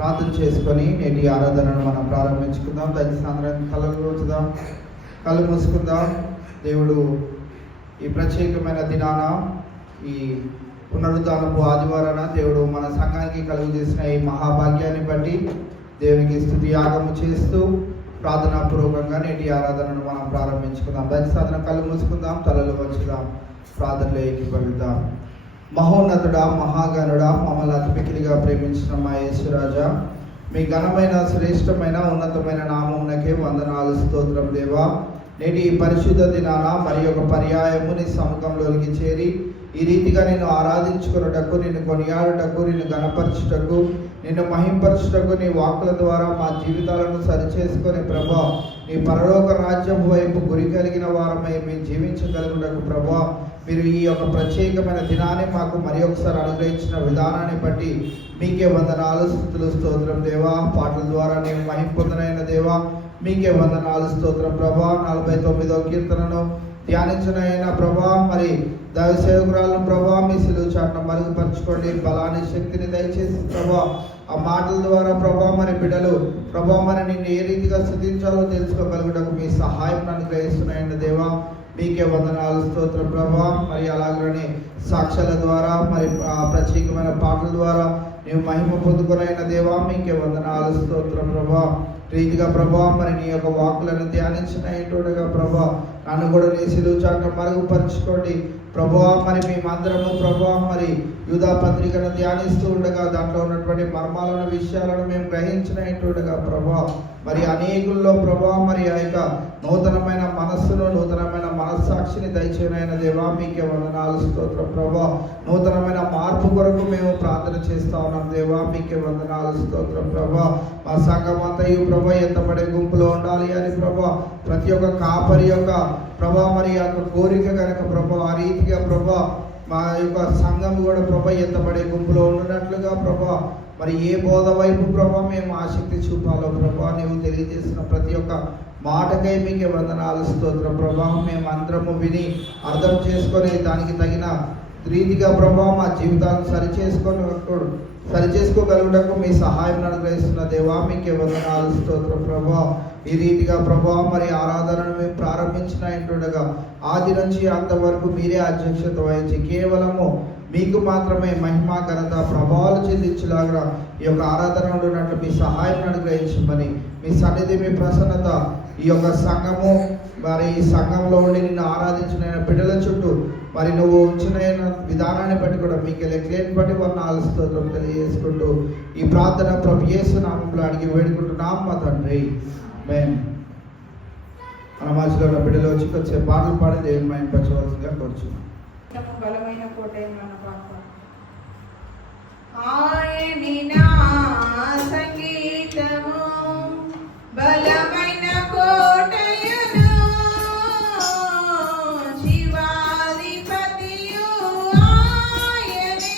ప్రార్థన చేసుకొని నేటి ఆరాధనను మనం ప్రారంభించుకుందాం. దయచేసి అందరం కళ్ళు మూసుకుందాం. దేవుడు ఈ ప్రత్యేకమైన దినాన, ఈ పునరుద్ధానపు ఆదివారాన దేవుడు మన సంఘానికి కలుగు చేసిన ఈ మహాభాగ్యాన్ని బట్టి దేవునికి స్తుతి యాగము చేస్తూ ప్రార్థనాపూర్వకంగా నేటి ఆరాధనను మనం ప్రారంభించుకుందాం. దయచేసి అందరం కళ్ళు మూసుకుందాం, తలలు వచ్చుదాం, ప్రార్థనలో ఏకీభవిద్దాం. మహోన్నతుడా, మహాగణుడా, మమ్మల్ని అతి మిక్కిలిగా ప్రేమించిన మా యేసురాజా, మీ ఘనమైన శ్రేష్టమైన ఉన్నతమైన నామమునకే వందనాలు, స్తోత్రం దేవా. నేటి ఈ పరిశుద్ధ దినాన మరి ఒక పర్యాయము నీ సముఖంలోనికి చేరి ఈ రీతిగా నిన్ను ఆరాధించుకున్నటకు, నిన్ను కొనియాడుటకు, నిన్ను గణపరచుటకు, నిన్ను మహింపరచుటకు, నీ వాక్కుల ద్వారా మా జీవితాలను సరిచేసుకొని ప్రభా నీ పరలోక రాజ్యం వైపు గురి కలిగిన వారమై మేము జీవించగలుగుటకు ప్రభా మీరు ఈ యొక్క ప్రత్యేకమైన దినాన్ని మాకు మరి ఒకసారి అనుగ్రహించిన విధానాన్ని బట్టి మీకే వందనాలు, స్తుతులు, స్తోత్రం దేవా. పాటల ద్వారా నేను మహింపొందనైన దేవా మీకే వందనాలు, స్తోత్రం ప్రభా. 49వ కీర్తనను ధ్యానించనైన ప్రభా, మరి దైవ సేవకురాలను ప్రభా మీ సిలువ చాటున మరుగుపరచుకోండి, బలాన్ని శక్తిని దయచేసి ప్రభా ఆ మాటల ద్వారా ప్రభా మరి బిడ్డలు ప్రభా మరి నిన్ను ఏ రీతిగా స్తుతించాలో తెలుసుకోగలుగుటకు మీ సహాయం అనుగ్రహిస్తున్నాయండి దేవా. మీకే వందనాలు, స్తోత్రం ప్రభా. మరి అలాగనే సాక్ష్యాల ద్వారా మరి ప్రత్యేకమైన పాటల ద్వారా నీవు మహిమ పొందుకునైన దేవా మీకే వందనాలు, స్తోత్రం ప్రభా. రీతిగా ప్రభా మరి నీ యొక్క వాక్కులను ధ్యానించినట్టుగా ప్రభా నన్ను కూడా నీ సిలువ చాటున మరుగుపరచుకోండి ప్రభా. మరి మేమందరము ప్రభా మరి యూదా పత్రికను ధ్యానిస్తూ ఉండగా దాంట్లో ఉన్నటువంటి మర్మాలను, విషయాలను మేము గ్రహించినట్టుగా ప్రభా మరి అనేకుల్లో ప్రభా మరి ఆ యొక్క నూతనమైన మనస్సును, నూతనమైన మనస్సాక్షిని దయచేయనైన దేవా మీకే వందనాలు, స్తోత్రం ప్రభా. నూతనమైన మార్పు కొరకు మేము ప్రార్థన చేస్తా ఉన్నాం దేవా మీకే వందనాలు, స్తోత్రం ప్రభా. మా సంఘం అంతయు ప్రభా ఎంతపడే గుంపులో ఉండాలి అని ప్రభా ప్రతి ఒక్క కాపరి యొక్క ప్రభా మరి యొక్క కోరిక కనుక ప్రభా ఆ రీతిగా ప్రభా మా యొక్క సంఘం కూడా ప్రభా ఎంతపడే గుంపులో ఉన్నట్లుగా ప్రభా మరి ఏ బోధ వైపు ప్రభా మేము ఆసక్తి చూపాలో ప్రభా నీవు తెలియజేసిన ప్రతి ఒక్క మాటకై మీకే వందనాలు, స్తోత్రం ప్రభా. మేము అందరము విని అర్థం చేసుకొని దానికి తగిన రీతిగా ప్రభా మా జీవితాలను సరిచేసుకోగలుగుటకు మీ సహాయం అనుగ్రహిస్తున్న దేవా మీకే వందనాలు, స్తోత్రం ప్రభా. ఈ రీతిగా ప్రభా మరి ఆరాధనను మేము ప్రారంభించినట్టుగా ఆది నుంచి అంతవరకు మీరే అధ్యక్షత వహించి కేవలము మీకు మాత్రమే మహిమ, ఘనత, ప్రభావాలు చెల్లించేలాగా ఈ యొక్క ఆరాధన ఉన్నట్లు మీ సహాయం అనుగ్రహించమని, మీ సన్నిధి, మీ ప్రసన్నత ఈ యొక్క సంఘము మరి ఈ సంఘంలో ఉండి నిన్ను ఆరాధించిన బిడ్డల చుట్టూ మరి నువ్వు ఉంచిన విధానాన్ని బట్టి కూడా మీకు లెక్కలేని బట్టి వందనాలు, స్తోత్రం తెలియజేసుకుంటూ ఈ ప్రార్థన ప్రభు యేసు నామములో అడిగి వేడుకుంటున్నాం మా తండ్రి, ఆమేన్. మన మధ్యలో ఉన్న బిడ్డలు వచ్చి కొంచెం పాటలు పాడి దేవుని మహిమపరచవలసిందిగా కోరుచున్నాం. బలమైన కోటైన మన పాప ఆయనినా సంగీతము బలమైన కోటయును శివాధిపతియు ఆయనే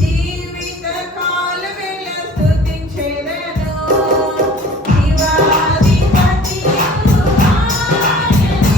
జీవిత కాలమెల్ల స్తుతించెదను శివాధిపతియు ఆయనే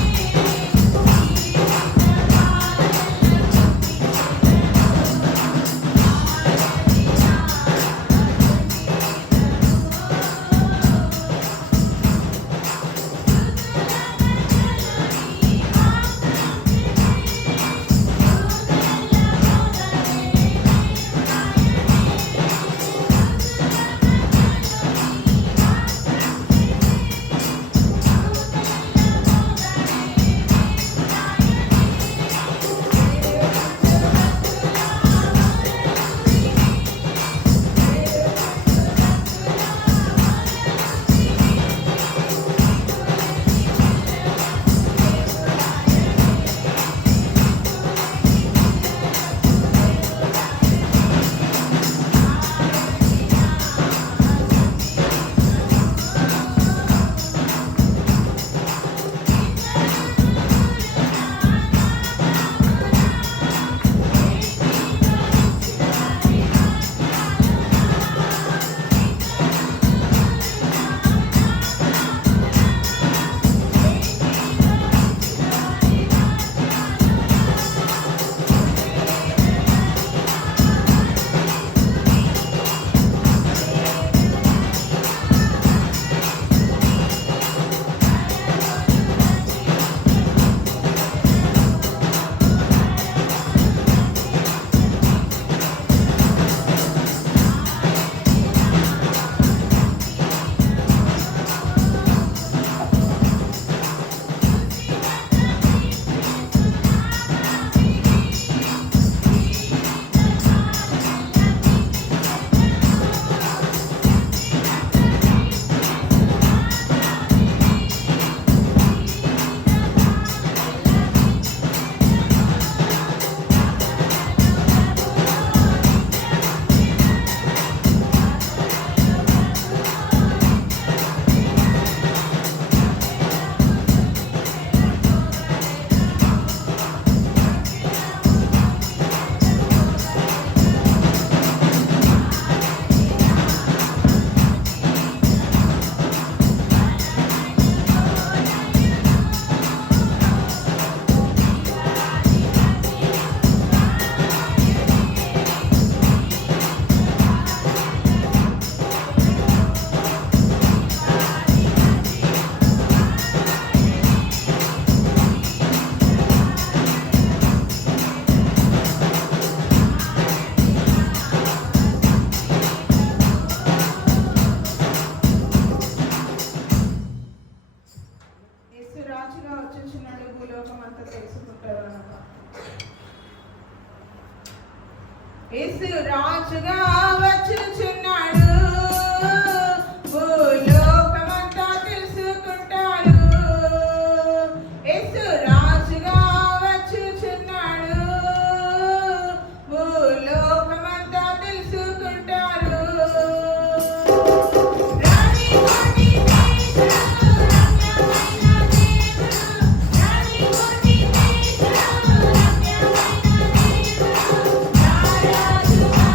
యేసు రాజుగా వచ్చుచున్నాడు. భూలోకమంతా తెలుసుకుంటాడు. యేసు రాజుగా వచ్చుచున్నాడు. భూలోకమంతా తెలుసుకుంటారు. రాణి కోటి తేజుడు, రమ్యమైన దేవుడు. రాణి కోటి తేజుడు, రమ్యమైన దేవుడు. రారాజుగా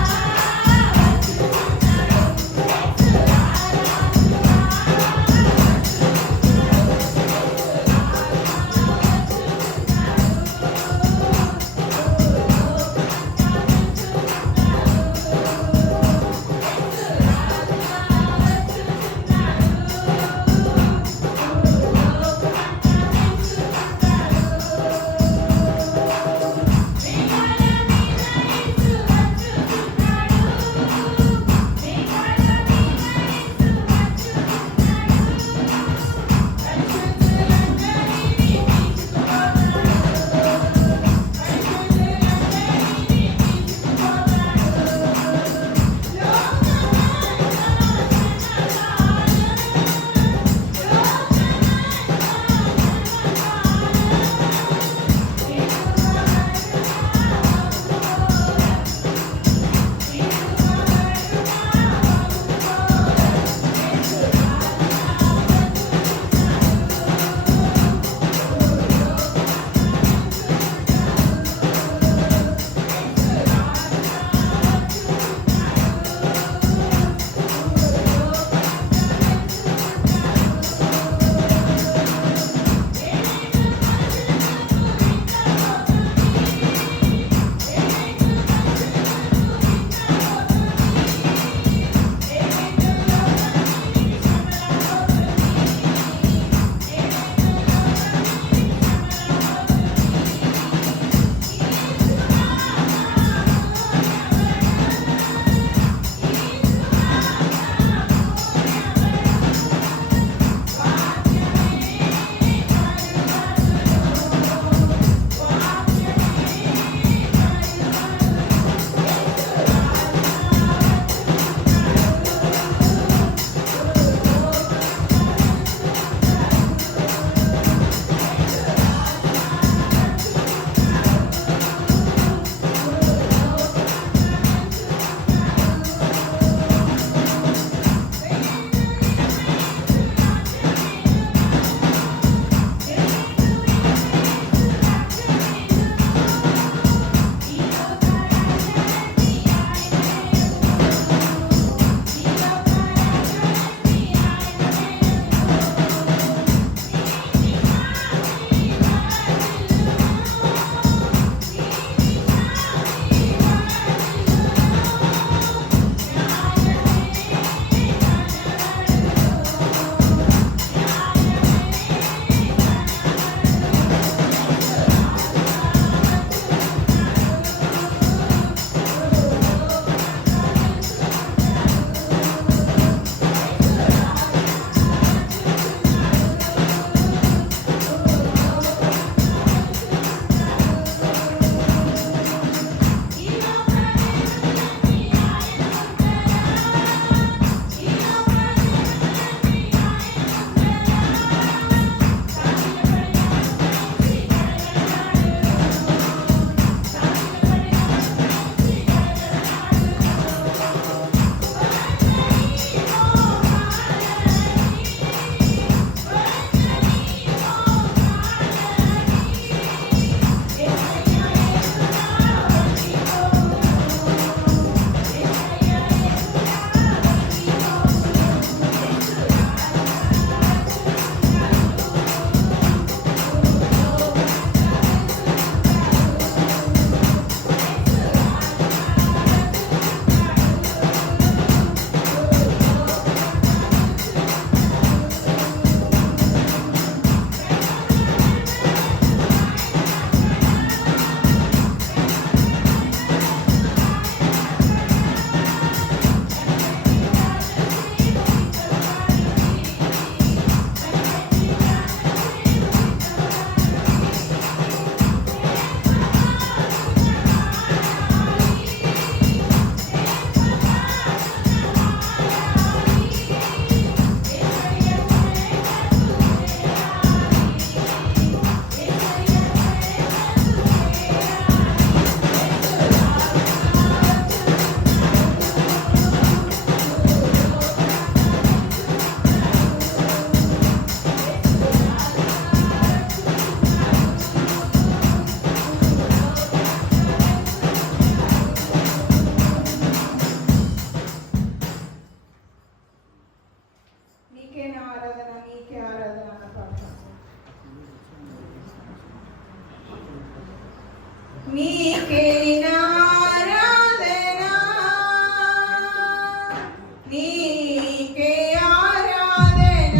నీకే ఆరాధన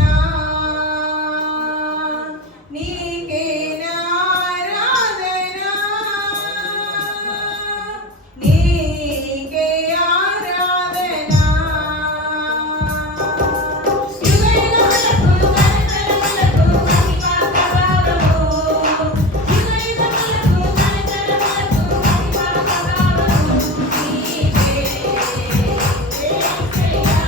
నీకే ఆరాధన నీకే ఆరాధన యుగయుగములకు తరతరములకు మహిమ ప్రభావము యుగయుగములకు తరతరములకు మహిమ ప్రభావము నీకే యేసయ్యా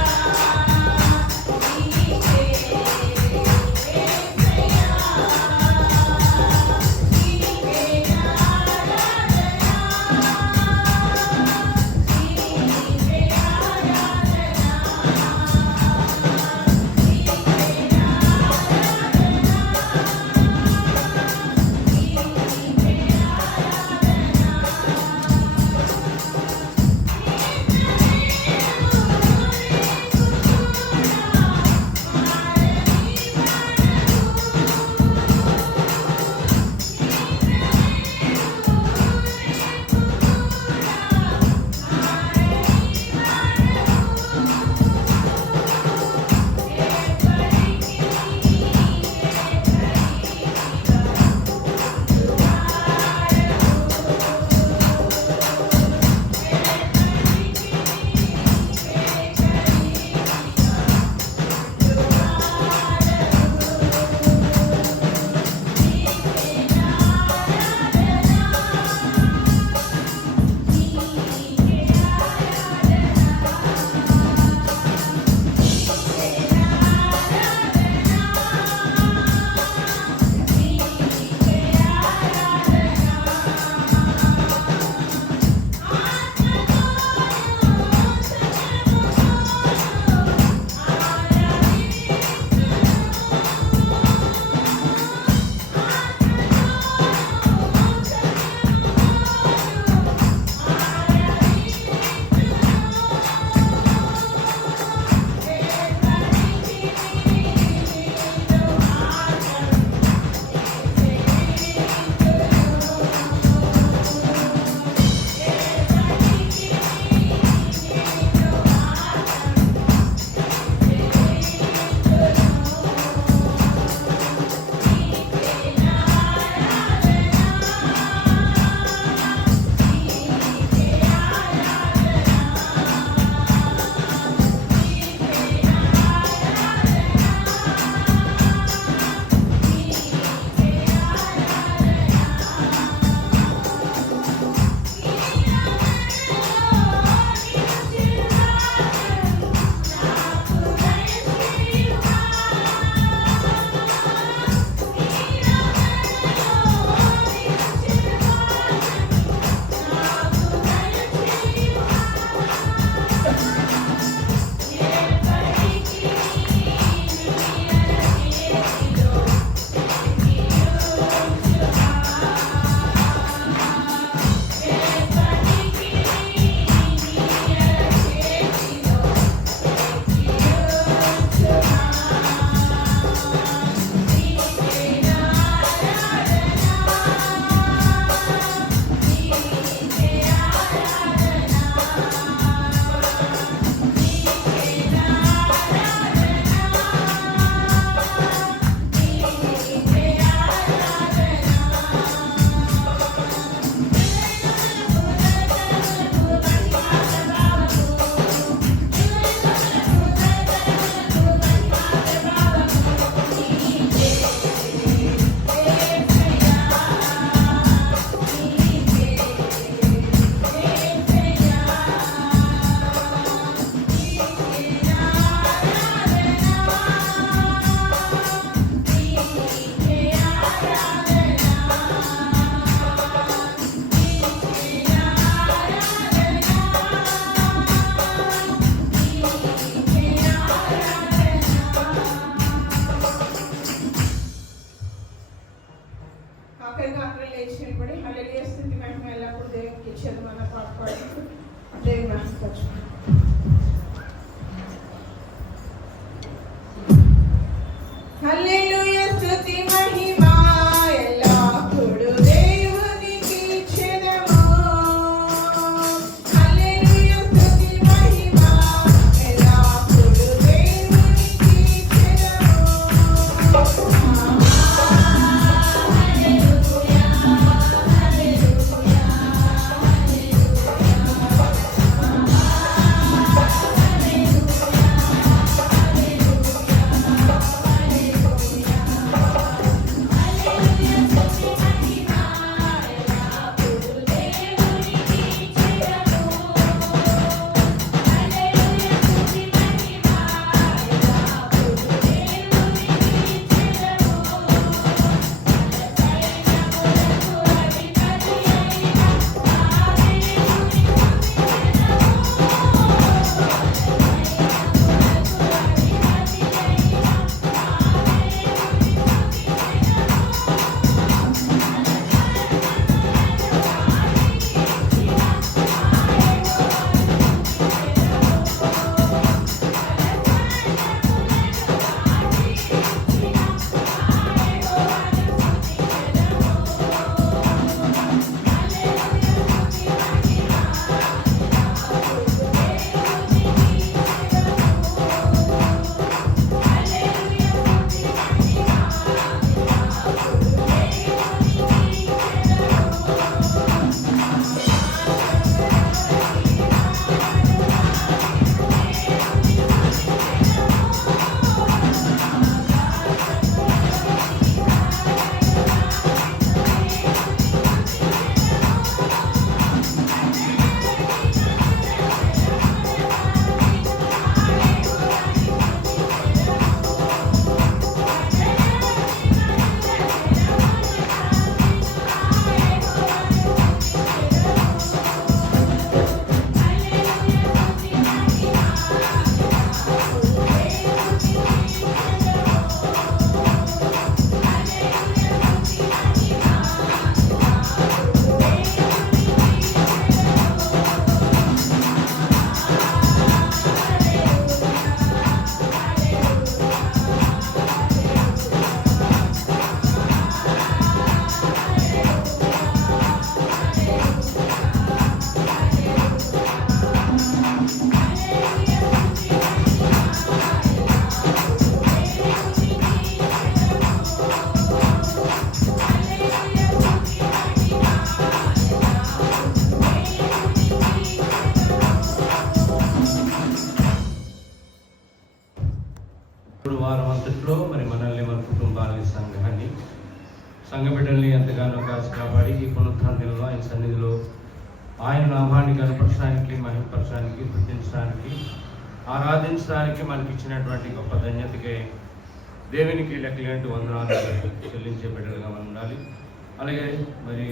ఇప్పుడు వారం అంతట్లో మరి మనల్ని మన కుటుంబాలని సంఘాన్ని సంఘ బిడ్డల్ని ఎంతగానో కాచి కాపాడి ఈ పునరుద్ధరణలో ఆయన సన్నిధిలో ఆయన నామాన్ని కనపరచడానికి మహిమపరచడానికి గుర్తించడానికి ఆరాధించడానికి మనకి ఇచ్చినటువంటి గొప్ప ధన్యతకే దేవునికి లెక్కలేంటి వందనాలు చెల్లించే బిడ్డలుగా మనం ఉండాలి. అలాగే మరి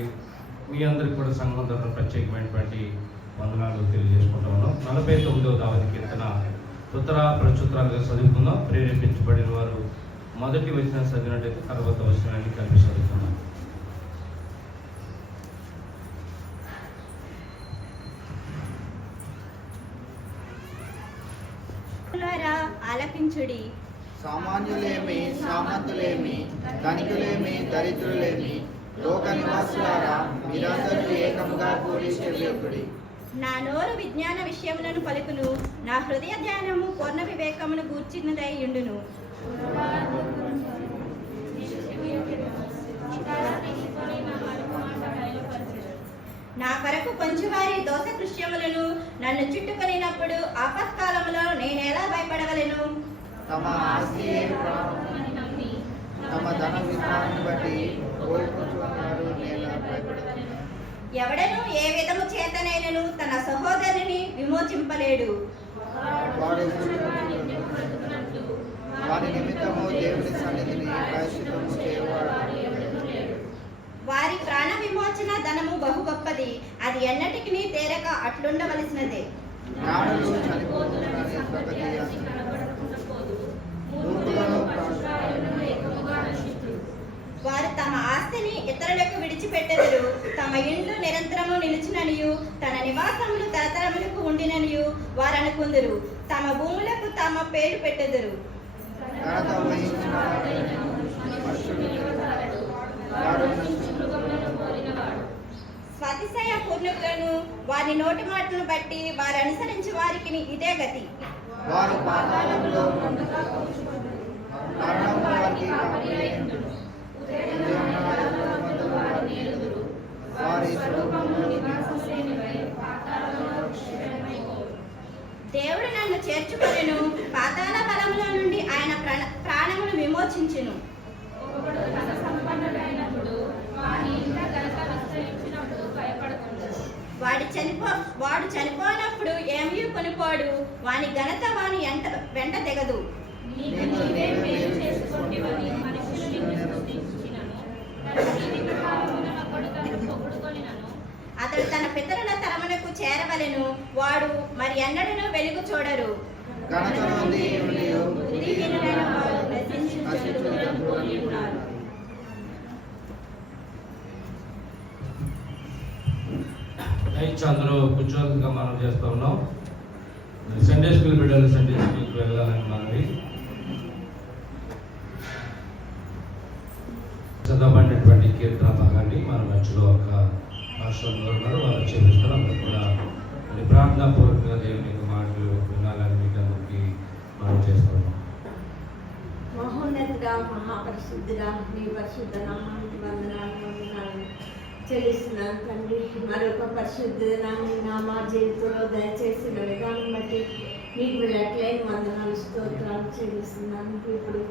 మీ అందరికి కూడా సంఘం తరఫున ప్రత్యేకమైనటువంటి వందనాలు తెలియజేసుకుంటా ఉన్నాం. 49వ దావతి కీర్తన ఉత్తర ప్రచుత్రాలుగా చదువుకుందాం. ప్రేరేపించబడిన వారు మొదటి వచనం చదివినట్టయితే తర్వాత వచనాన్ని కలిపి చదువుకున్నాం. ఆలకించుడి. సామాన్యులేమి సామంతులేమి ధనికులేమి దరిద్రులేమి లోక నివాసులారా మీరందరూ ఏకముగా కూడి చెవియొక్కుడి. నా నోరు విజ్ఞాన విషయములను పలుకును, నా హృదయ ధ్యానము పూర్ణ వివేకమును గూర్చినదై ఉండును. నా కొరకు కొంచెవారి దోష కృష్యములను నన్ను చుట్టుకొనినప్పుడు ఆపత్కాలములో నేనెలా భయపడగలను? తమ ఆస్తి తమ ధన విధానాన్ని బట్టి కోల్పోతున్నారు. ఎవడను ఏ విధము చేతనైనను తన సహోదరుని విమోచింపలేడు. వారి నిమిత్తము దేవుని సన్నిధిని ప్రాయశ్చిత్తము చేయవాడు. వారి ప్రాణ విమోచన ధనము బహు గొప్పది, అది ఎన్నటికి తేరక అట్లుండవలసినదే. జ్ఞానులు చనిపోతున్నారని ప్రగతి వారు తమ ఆస్తిని ఇతరులకు విడిచిపెట్టెదరు. తమ ఇండ్లు నిరంతరము నిలిచిననియు తన నివాసములు తరతరములకు ఉండిననియు వారు అనుకుందరు. తమ భూములకు తమ పేరు పెట్టెదరు. స్వతిశయ పూర్ణులను వారి నోటి మాటలను బట్టి వారు అనుసరించి వారికి ఇదే గతి. వారు పాతాళంలో దేవుడు నన్ను చేర్చుకొనెను, పాతాళ బలములో నుండి ఆయన ప్రాణమును విమోచించెను. వాడు చనిపోయినప్పుడు ఏమీ కొనుకోడు, వాని ఘనత వాని వెంట దిగదు. అతడు తన పితరుల తరమునకు చేరవలెను, వాడు మరి ఎన్నడూ వెలుగు చూడరు. అందరూ కూర్చోగా మనం చేస్తూ ఉన్నాం. సండే స్కూల్ బిడ్డలు సండే స్కూల్కి వెళ్ళాలని మనవి. చదవబడినటువంటి కీర్తన భాగాన్ని మన మధ్యలో ఒక భాషలో ఉన్నారు, వాళ్ళు చేపిస్తారు. అందరూ కూడా ప్రార్థనాపూర్వకంగా దేవుని యొక్క మాటలు వినాలని మీకు అందరికీ మనం చేస్తూ ఉన్నాం. మహోన్నతుడా, మహాపరిశుద్ధుడా, నీ పరిశుద్ధ నామానికి వందనాలు చెల్లిస్తున్నాను తండ్రి. మరొక పరిశుద్ధుడా నీ నామా జీవితంలో దయచేసిన విధానం బట్టి నీకు లెక్కలేని వందనాలు స్తోత్రాలు చెల్లిస్తున్నాను. ఇప్పుడు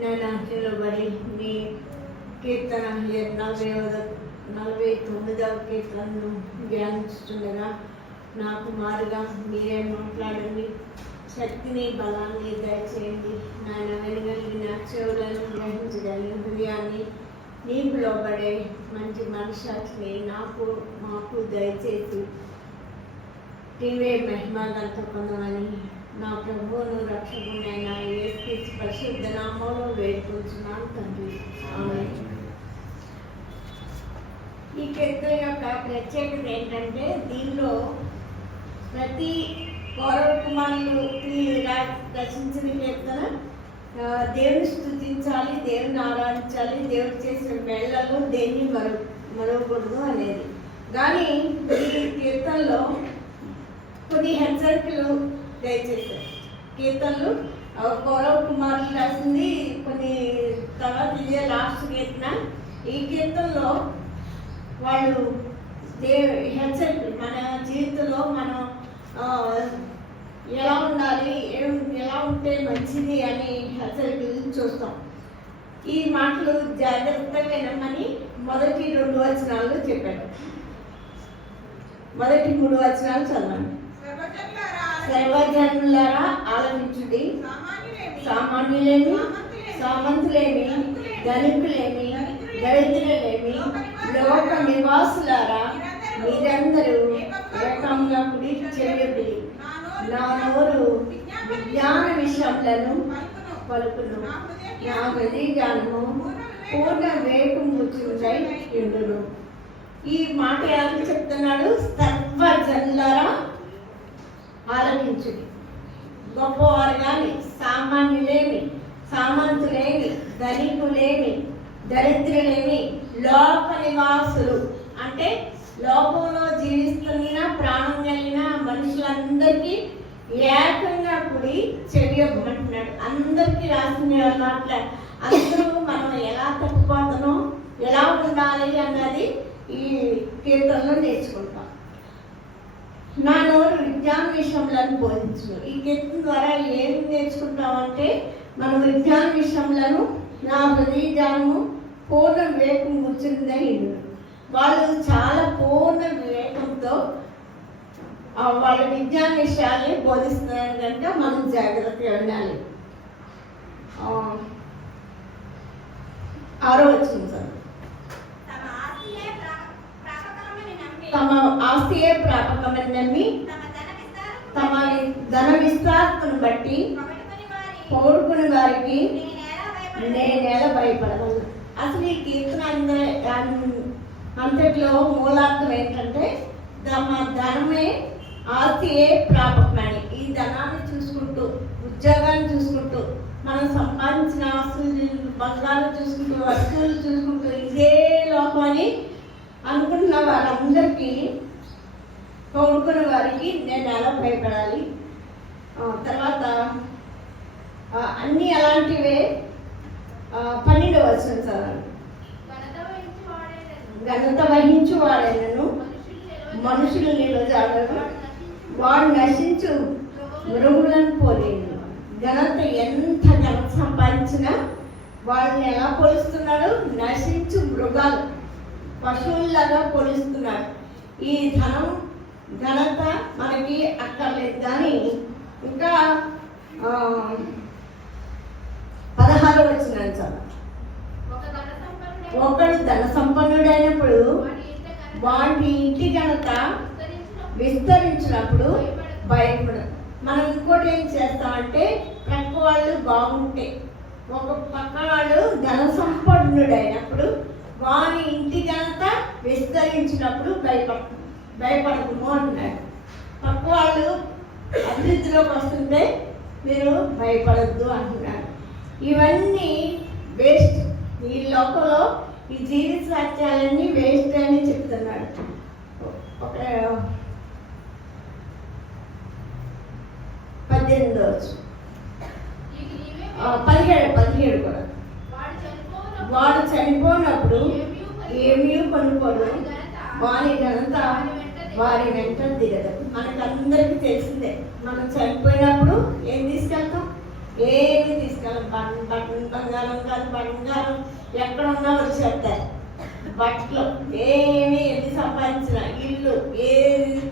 నేను నిలబడి నీ కీర్తన 49వ కీర్తనను ధ్యానిస్తుండగా నాకు మారుగా మీరే మాట్లాడండి. శక్తిని బలాన్ని దయచేయండి. నాయన వినగలిగిన చెవులను గ్రహించగలిగిన హృదయాన్ని నీకు లోబడే మంచి మనసాక్షిని మాకు దయచేసి నీవే మహిమాగంత పొందమని నా ప్రభువును రక్షకునైన యేసు పరిశుద్ధ నామములో వేడుకుంటున్నాను తండ్రి. ఆమేన్. ఈ కీర్తన యొక్క ప్రత్యేకత ఏంటంటే దీనిలో ప్రతి కౌరవ కుమారులు రచించిన కీర్తన దేవుని స్తుతించాలి, దేవుని ఆరాధించాలి, దేవుడు చేసిన మేళ్లలో దేన్ని మరవకూడదు అనేది. కానీ ఈ కీర్తనలో కొన్ని హెచ్చరికలు దయచేశారు. కీర్తనలు కౌరవ కుమారులు రాసింది, కొన్ని తర్వాత ఇదే లాస్ట్ కీర్తన. ఈ కీర్తనలో వాళ్ళు హెచ్చరికలు మన జీవితంలో మనం ఎలా ఉండాలి, ఎలా ఉంటే మంచిది అని హెచ్చరిక చూస్తాం. ఈ మాటలు జాగ్రత్తగా వినమని మొదటి 2 వచనాలు చెప్పాడు. మొదటి 3 వచనాలు చదవండి. సర్వజనులారా ఆలకించుడి, సామాన్యులేమి, సామంతులేమి, ధనికులేమి, దరిద్రులేమి, లోక నివాసులారా మీరందరూ ఏకంగా కుడి చెయ్యుడి. నా నోరు విజ్ఞాన విషయములను పలుకును, నా హృదయము పూర్ణ వేకుముచుండై ఉండును. ఈ మాట ఎవరు చెప్తున్నాడు? సర్వజనులారా ఆలకించుడి. గొప్పవారు కానీ, సామాన్యులేమి, సామంతులేమి, ధనికులేమి, దరిద్రులేమి, లోక నివాసులు అంటే లోకంలో జీవిస్తున్న ప్రాణం కలిగిన మనుషులందరికీ ఏకంగా కూడి చెయ్యమంటున్నాడు. అందరికీ రాసిన మాటలు. అందరూ మనం ఎలా తప్పిపోతానో, ఎలా ఉండాలి అన్నది ఈ కీర్తనలో నేర్చుకుంటాం. నా నోరు విజ్ఞాన విషయములను బోధించును. ఈ కీర్తన ద్వారా ఏం నేర్చుకుంటామంటే, మనం విజ్ఞాన విషయములను నా హృదయ జ్ఞానము పూర్ణ వివేకం కూర్చుందని. వాళ్ళు చాలా పూర్ణ వివేకంతో వాళ్ళ విజ్ఞాన విషయాన్ని బోధిస్తున్నారు కనుక మనం జాగ్రత్తగా ఉండాలి. 6వ వచనం సార్. తమ ఆస్తియే ప్రాపకమని నమ్మి తమ ధన విస్తారతను బట్టి పౌరుకుని వారికి నేనేలా భయపడగలను. అసలు ఈ కీర్తన అంతట్లో మూలార్థం ఏంటంటే, తమ ధనమే ఆస్తియే ప్రాపకమని. ఈ ధనాన్ని చూసుకుంటూ, ఉద్యోగాన్ని చూసుకుంటూ, మనం సంపాదించిన ఆస్తులు, బంగారం చూసుకుంటూ, వస్తువులు చూసుకుంటూ ఇదే లోకం అని అనుకుంటున్న వారందరికీ, పౌరుకుని వారికి నేను ఎలా భయపడాలి. తర్వాత అన్నీ అలాంటివే. 12వ వచనం చదవండి. ఘనత వహించు వాడైనను మనుషులు నిలజాడరు, వాడు నశించు మృగులను పోలేను. ఘనత ఎంత ఘనత సంపాదించినా వాళ్ళని ఎలా పోలుస్తున్నాడు? నశించు మృగాలు, పశువుల్లాగా పోలుస్తున్నాడు. ఈ ధనం ఘనత మనకి అక్కర్లేదు. కానీ ఇంకా 16వ వచనం చాలు. ఒకడు ధన సంపన్నుడైనప్పుడు వాటి ఇంటి ఘనత విస్తరించినప్పుడు భయపడదు. మనం ఇంకోటి ఏం చేస్తామంటే, పక్క వాళ్ళు బాగుంటే, ఒక పక్క వాళ్ళు ధన సంపన్నుడైనప్పుడు వారి ఇంటి ఘనత విస్తరించినప్పుడు భయపడము అంటున్నాడు. పక్క వాళ్ళు అభివృద్ధిలోకి వస్తుంటే మీరు భయపడద్దు అంటున్నాడు. ఇవన్నీ వేస్ట్. ఈ లోకంలో ఈ జీవిత సత్యాలన్నీ వేస్ట్ అని చెప్తున్నాడు. 17 కూడా. వాడు చనిపోయినప్పుడు ఏమీ కొనుక్కోడు, వారి ఘనత వారి వెంట దిగదు. మనకందరికీ తెలిసిందే, మనం చనిపోయినప్పుడు ఏం తీసుకెళ్తాం? ఏమి తీసుకెళ్ళం. బంగారం కాదు, బంగారం ఎక్కడ ఉన్నా వచ్చేస్తాయి. బట్టలు ఏమి ఎన్ని సంపాదించిన, ఇల్లు ఏది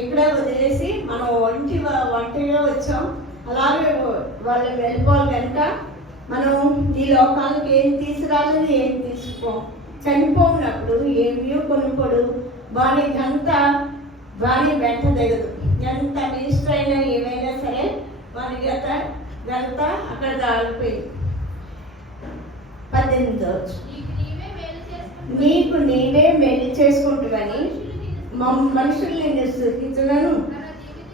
ఇక్కడే వదిలేసి మనం ఒంటిగా వచ్చాం. అలాగే వాళ్ళు వెళ్ళిపోవాలి కనుక మనం ఈ లోకానికి ఏం తీసుకురాలేదు, ఏం తీసుకోం. చనిపోయినప్పుడు ఏమీ కొనుక్కోడు, వాడి ఘనత వాడి వెంట దిగదు. ఎంత మినిస్టర్ అయినా ఏమైనా సరే వాడి ఘనత అక్కడ ఆగిపోయింది. 18వ నీకు నీవే మేలు చేసుకుంటువని మనుషుల్ని స్థుతించలను.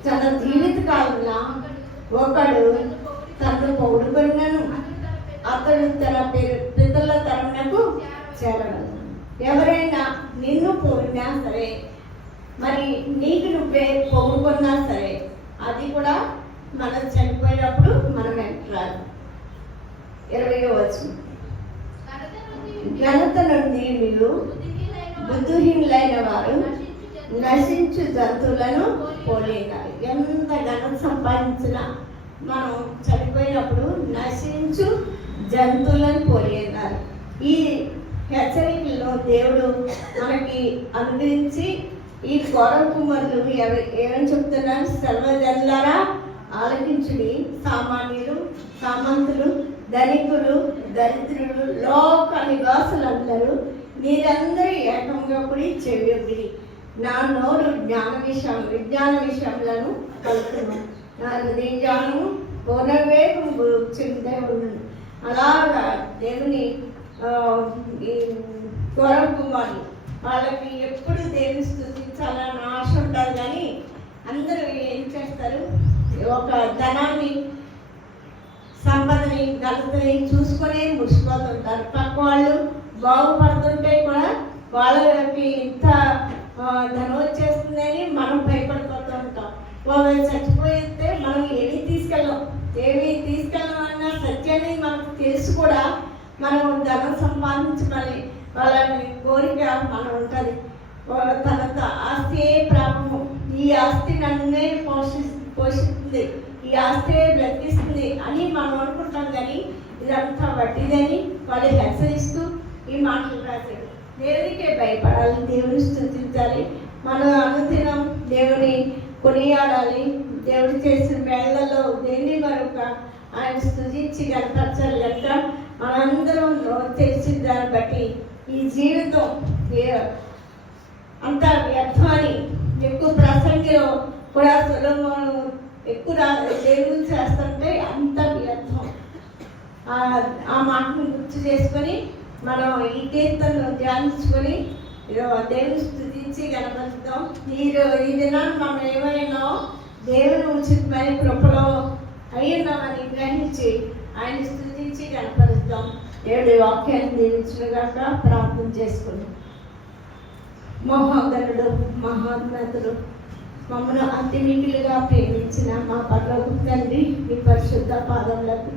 తన జీవిత కాలంలో ఒకడు తను పౌరుకున్నాను, అతడు తన పితల తరమునకు చేరగలడు. ఎవరైనా నిన్ను పోయినా సరే, మరి నీకు నువ్వే పౌరుకున్నా సరే, అది కూడా మనం చనిపోయినప్పుడు మనం వెంటరాదు. 20వ వచనం. ఘనత నుండి మీరు బుద్ధిహీనులైన వారు నశించు జంతువులను పోలేనారు. ఎంత ఘనత సంపాదించినా మనం చనిపోయినప్పుడు నశించు జంతువులను పోలి ఉన్నారు. ఈ హెచ్చరికల్లో దేవుడు మనకి అనుగ్రహించి ఈ ఘోర కుమారులు ఏమని చెప్తున్నారు? సర్వజనులారా ఆలకించుడి, సామాన్యులు, సామంతులు, ధనికులు, దరిద్రులు, లోక నివాసులందరూ మీరందరూ ఏకంగా కూడి చెవియొగ్గి. నా నోరు విజ్ఞాన విషయములను కలుపును, నా హృదయ జ్ఞానము పూర్ణవేగము చెందే ఉండను. అలాగా దేవుని ఈ ఘోర కుమారులు వాళ్ళకి ఎప్పుడు దేవుని స్తుతించాలని ఆశ ఉంటారు, కానీ అందరూ ఏం చేస్తారు? ఒక ధనాన్ని, సంపదని, ఘనతని చూసుకొని మురిసిపోతుంటారు. పక్క వాళ్ళు బాగుపడుతుంటే కూడా వాళ్ళకి ఇంత ధనం వచ్చేస్తుందని మనం భయపడిపోతూ ఉంటాం. వాళ్ళు చచ్చిపోయితే మనం ఏమీ తీసుకెళ్ళం అన్న సత్యాన్ని మనకు తెలుసు కూడా మనం ధనం సంపాదించమని వాళ్ళని కోరిక మనం ఉంటుంది. తన ఆస్తి ప్రాపము, ఈ ఆస్తి నన్నే పోషిస్తుంది, ఈ ఆస్తి బ్రతికిస్తుంది అని మనం అనుకుంటాం, కానీ ఇదంతా వడ్డీదని వాళ్ళు హెచ్చరిస్తూ ఈ మాటలు రాశారు. దేవునికే భయపడాలి, దేవుని స్తుతించాలి, మనం అనుదినం దేవుని కొనియాడాలి. దేవుడు చేసిన వేళ్లలో దేన్ని మరొక ఆయన స్తుతించి కనపరచాలి కనుక మనందరం తెలిసిన దాన్ని బట్టి ఈ జీవితం అంత వ్యర్థమని ఎక్కువ ప్రసంగిలో కూడా సొలొమోను ఎక్కువ దేవుని చేస్తుంటే అంత వ్యర్థం. ఆ మాటను గుర్తు చేసుకొని మనం ఈ కీర్తనను ధ్యానించుకొని దేవుని స్తుతించి కనపరుస్తాం. ఈ దినాన్ని మనం ఏమైనా దేవుని ఉచితమైన కృపలో అయ్యున్నామని గ్రహించి ఆయన స్తుతించి కనపరుస్తాం. దేవుడి వాక్యాన్ని దీవించుగాక ప్రార్థన చేసుకుని. మహోదరుడు, మహోన్నతుడు, మమ్మల్ని అతి మిగిలిగా ప్రేమించిన మా పరలోకపు తండ్రి, మీ పరిశుద్ధ పాదములకు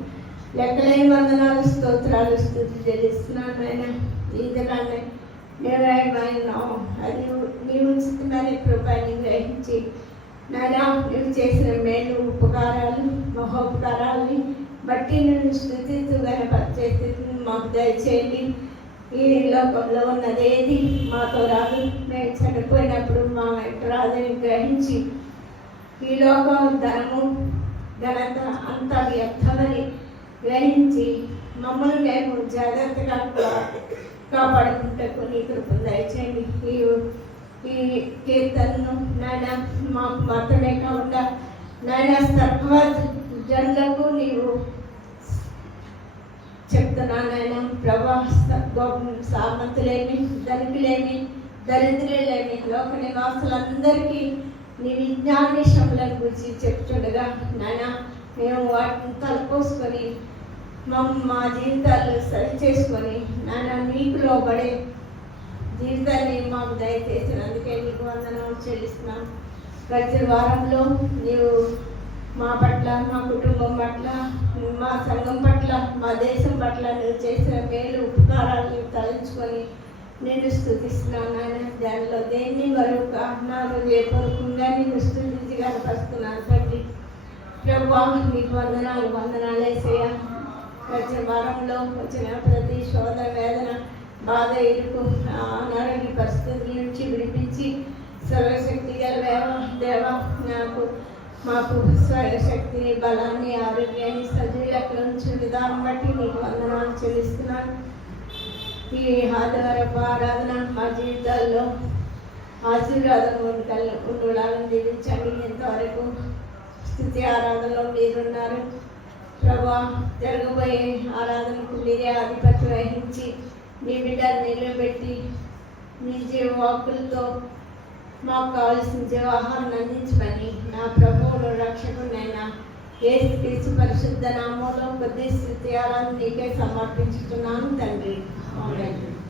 లెక్కలేని వందనాలు, స్తోత్రాలు, స్తుతి చెల్లిస్తున్నాను. ఆయన ఈ దినాన్ని అది నీ ఉచితమైన కృపని గ్రహించి నాయన నువ్వు చేసిన మేలు, ఉపకారాలు, మహోపకారాలని బట్టి నేను స్తుతిగానే పరిచయ మాకు దయచేయండి. ఈ లోకంలో ఉన్నదేది మాతో రాదు, మేము చనిపోయినప్పుడు మా వెంట రాదని గ్రహించి ఈ లోకం ధనము, ఘనత అంత వ్యర్థమని గ్రహించి మమ్మల్ని మేము జాగ్రత్తగా కాపాడుకుంటూ నీ కృపను దయచేయండి. ఈ కీర్తనను నాయన మాకు మాత్రమే కాకుండా నాయన సర్వ జనులకు నీవు చెప్తున్నాను. నాయన ప్రభా, సామంతులేమి, ధనికులేమి, దరిద్రులేమి, లోక నివాసులందరికీ నీ విజ్ఞాన విషయములను గురించి చెప్తుండగా నాయన మేము వాటిని తలపోసుకొని మా జీవితాలు సరి చేసుకొని నాయన నీకు లోబడే జీవితాన్ని మాకు దయచేసినందుకే నీకు వందనాలు చెల్లిస్తున్నాం. ప్రతి వారంలో నీవు మా పట్ల, మా కుటుంబం పట్ల, మా సంఘం పట్ల, మా దేశం పట్ల నువ్వు చేసిన మేలు, ఉపకారాలను తలంచుకొని నేను స్తుతిస్తున్నాను. నాయన దానిలో దేన్ని మరొక నాకు వేపూర్వకంగా నేను స్తుతించి కనపరుస్తున్నాను తండ్రి. ప్రభువా నీకు వందనాలు యేసయ్యా. ప్రతి వారంలో వచ్చిన ప్రతి శోధ, వేదన, బాధ, ఇరుకు, అనారోగ్య పరిస్థితుల నుంచి విడిపించి సర్వశక్తి గల దేవ మాకు శక్తిని, బలాన్ని, ఆరోగ్యాన్ని, సజీవులకు నుంచి విధానం బట్టి నీకు వందనాలు చెల్లిస్తున్నాను. ఈ ఆదివారపు ఆరాధన మా జీవితాల్లో ఆశీర్వాదం ఉండాలని దీవించండి. ఇంతవరకు స్తుతి ఆరాధనలో మీరున్నారు ప్రభా. జరగబోయే ఆరాధనకు మీరే ఆధిపత్యం వహించి మీ బిడ్డను నిలబెట్టి మీ జీవవాకులతో మాకు కావలసిన జీవాహారం అందించమని నా ప్రభువును రక్షకునైనా యేసుక్రీస్తు పరిశుద్ధ నామములో కొద్ది స్తుతి ఆరాధన నీకే సమర్పించుతున్నాను తండ్రి. ఆమేన్.